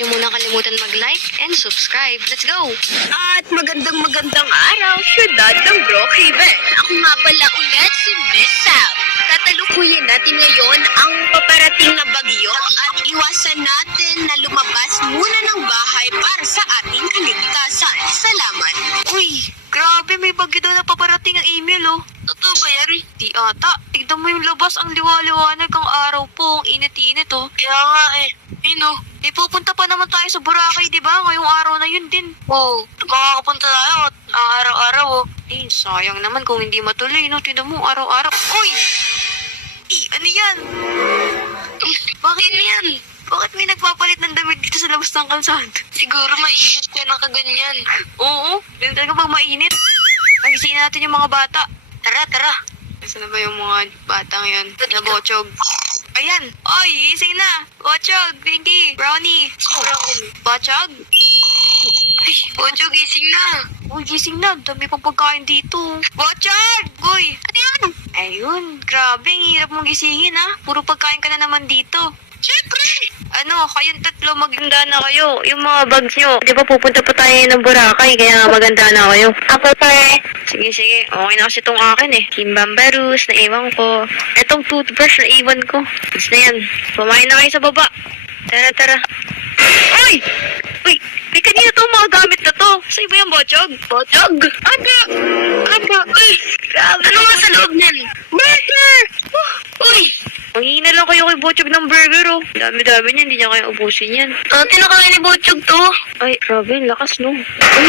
niyo muna kalimutan mag-like and subscribe. Let's go! At magandang araw, syudad ng Brookhaven. Ako nga pala ulit si Miss Sam. Tatalukuyin natin ngayon ang paparating na bagyo at iwasan natin na lumabas muna ng bahay para sa ating kaligtasan. Salamat. Uy, grabe, may bagyo daw na paparating ang email, oh. Totoo ba yan? Di ata. Tignan mo yung labas, ang liwa-liwanag ang araw po, ang init-init, oh. Kaya nga eh. Ayun, oh. Pupunta pa naman tayo sa Boracay, di ba? Ngayong araw na yun din. Oo, makakapunta tayo araw-araw oh. Eh, sayang naman kung hindi matuloy, no? Tignan mo, araw-araw. Uy! Ano yan? Bakit yan? Bakit may nagpapalit ng damit dito sa labas ng kalsada? Siguro mainit ka na kaganyan. Oo, ganun talaga pag mainit. Pagisingin natin yung mga bata. Tara. Saan na ba yung mga batang yan? Nabochog. Ayan! Oy, gising na! Bochog, Pinky, Brownie. Bochog? Ay, Bojo, gising na. Uy, gising na. Dami pang pagkain dito. Bochog! Uy! Ano yan? Ayun, grabe. Ang hirap mong gisingin, ha? Puro pagkain ka na naman dito. Siyempre. Ano, kayong tatlo maganda na kayo. Yung mga bags nyo. Di ba pupunta pa tayo ng Boracay, kaya maganda na kayo. Ako, sir. Sige. Okay na kasi itong akin eh. Kimbambarus, na iwan ko. Etong toothbrush na iwan ko. Tapos na yan. Pumain na kayo sa baba. Tara. Uy! Uy! May kanina itong mga gamit na to. Sa iba yung Bochog? Bochog? Aga! Uy! Grabe. Ano nga sa loob niyan? Burger! Uy! Mangingi na lang kayo kay Bochog ng burger, oh. Dami-dami niyan, hindi niya kayo ubusin yan. Tinakain ni Bochog to. Ay, grabe, ang lakas, no? Uy!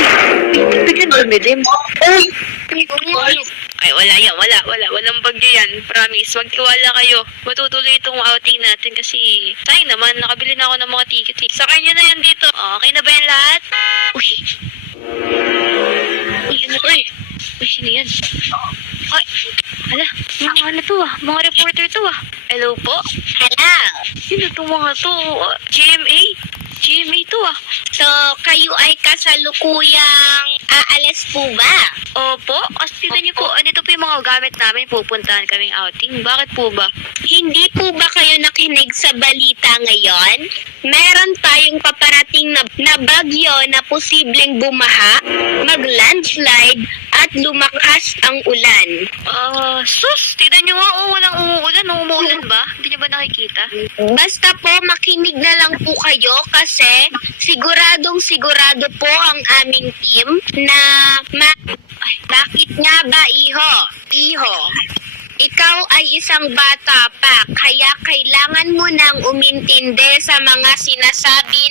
Bigyan dumidim. Ay! Ay, wala yan, wala. Walang bagyo yan. Promise, magtiwala kayo. Matutuloy itong outing natin kasi sayang naman, nakabili na ako ng mga ticket eh. Sakay nyo na yan dito. Okay na ba yan lahat? Uy! Uy, sino yan? Ay, hala, mga ano to ah. Mga reporter to ah. Hello po? Hello. Sino itong mga to? GMA? GMA to ah. So, kayo ay kasalukuyang aalis po ba? Opo, kasi tignan niyo po, andito po yung mga gamit namin, pupuntahan kaming outing. Bakit po ba? Hindi po ba kayo nakinig sa balita ngayon? Meron tayong paparating na bagyo na posibleng bumaha, mag-landslide, at lumakas ang ulan. Sus, tignan niyo nga, walang umuulan. Umuulan ba? Hindi niyo ba nakikita? Basta po makinig na lang po kayo kasi sigurado po ang aming team na bakit nga ba Iho? Ikaw ay isang bata pa kaya kailangan mo nang umintindi sa mga sinasabi